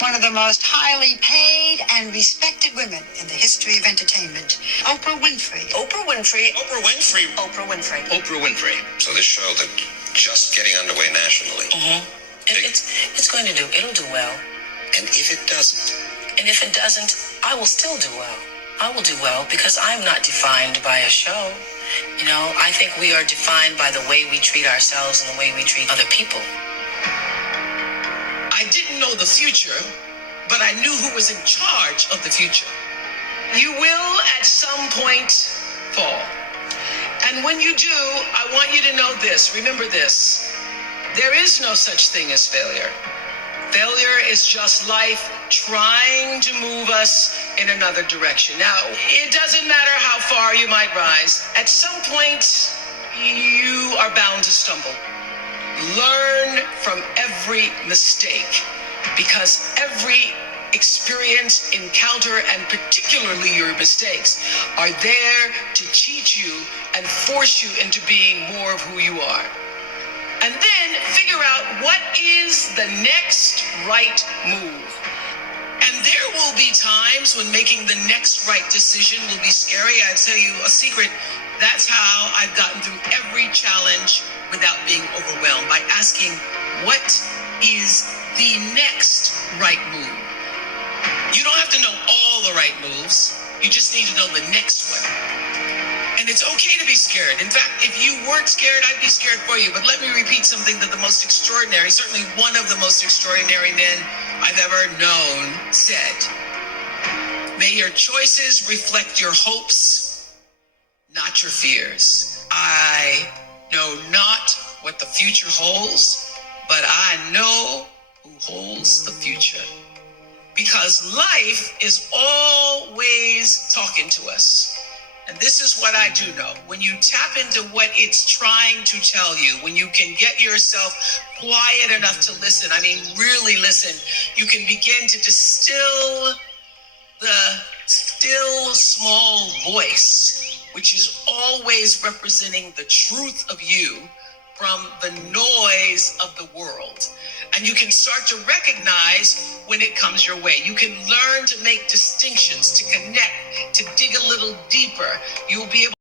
One of the most highly paid and respected women in the history of entertainment, Oprah Winfrey. Oprah Winfrey. Oprah Winfrey. Oprah Winfrey. Oprah Winfrey. So this show that just getting underway nationally. It's going to do. It'll do well. And if it doesn't? And if it doesn't, I will still do well. I will do well because I'm not defined by a show. You know, I think we are defined by the way we treat ourselves and the way we treat other people. I didn't know the future, but I knew who was in charge of the future. You will at some point fall. And when you do, I want you to know this. Remember this. There is no such thing as failure. Failure is just life trying to move us in another direction. Now, it doesn't matter how far you might rise. At some point, you are bound to stumble. Learn from every mistake, because every experience, encounter, and particularly your mistakes are there to teach you and force you into being more of who you are. And then figure out what is the next right move. And there will be times when making the next right decision will be scary. I tell you a secret, that's how I've gotten through every challenge without being overwhelmed, by asking, what is the next right move? You don't have to know all the right moves. You just need to know the next one. And it's okay to be scared. In fact, if you weren't scared, I'd be scared for you. But let me repeat something that the most extraordinary, certainly one of the most extraordinary men I've ever known said. May your choices reflect your hopes, not your fears. I know not what the future holds, but I know who holds the future. Because life is always talking to us. And this is what I do know. When you tap into what it's trying to tell you, when you can get yourself quiet enough to listen, I mean, really listen, you can begin to distill the still small voice, which is always representing the truth of you from the noise of the world. And you can start to recognize when it comes your way. You can learn to make distinctions, to connect, to dig a little deeper. You'll be able